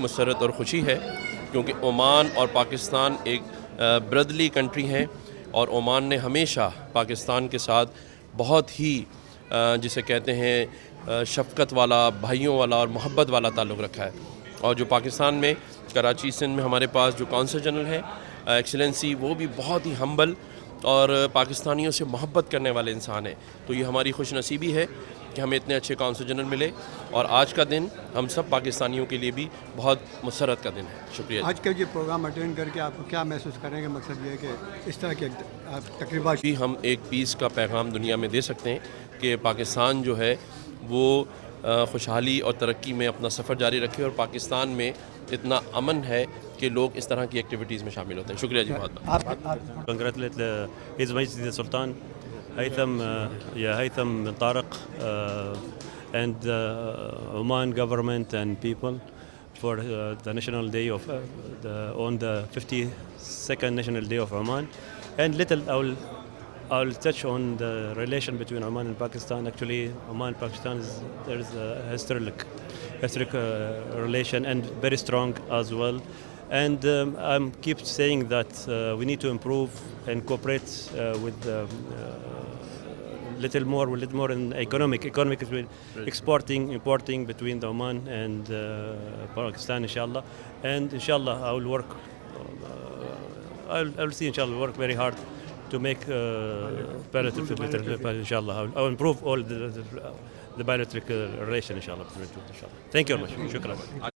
مسرت اور خوشی ہے کیونکہ عمان اور پاکستان ایک برادری کنٹری ہیں اور عمان نے ہمیشہ پاکستان کے ساتھ بہت ہی جسے کہتے ہیں شفقت والا، بھائیوں والا اور محبت والا تعلق رکھا ہے. اور جو پاکستان میں کراچی سندھ میں ہمارے پاس جو کونسل جنرل ہے ایکسلنسی، وہ بھی بہت ہی ہمبل اور پاکستانیوں سے محبت کرنے والے انسان ہیں. تو یہ ہماری خوش نصیبی ہے کہ ہمیں اتنے اچھے کونسل جنرل ملے اور آج کا دن ہم سب پاکستانیوں کے لیے بھی بہت مسرت کا دن ہے. شکریہ. آج کا یہ پروگرام اٹینڈ کر کے آپ کو کیا محسوس کریں گے؟ مقصد یہ ہے کہ اس طرح کے تقریبات بھی ہم ایک پیس کا پیغام دنیا میں دے سکتے ہیں کہ پاکستان جو ہے وہ خوشحالی اور ترقی میں اپنا سفر جاری رکھے اور پاکستان میں اتنا امن ہے کہ لوگ اس طرح کی ایکٹیویٹیز میں شامل ہوتے ہیں. شکریہ جی بہت بہت. Congratulate His Majesty the Sultan Haytham Haytham bin Tariq and Oman government and people for the National Day of on the 52nd National Day of Oman. And little I'll touch on the relation between Oman and Pakistan. Actually, Oman and Pakistan there is a historic relation and very strong as well. And I keep saying that we need to improve and cooperate with little more in economic importing between the Oman and Pakistan, inshallah. And inshallah, I will work. I'll see, inshallah, work very hard to make bilateral, inshallah. I'll improve all the bilateral relation, inshallah. Thank you very much. Shukran.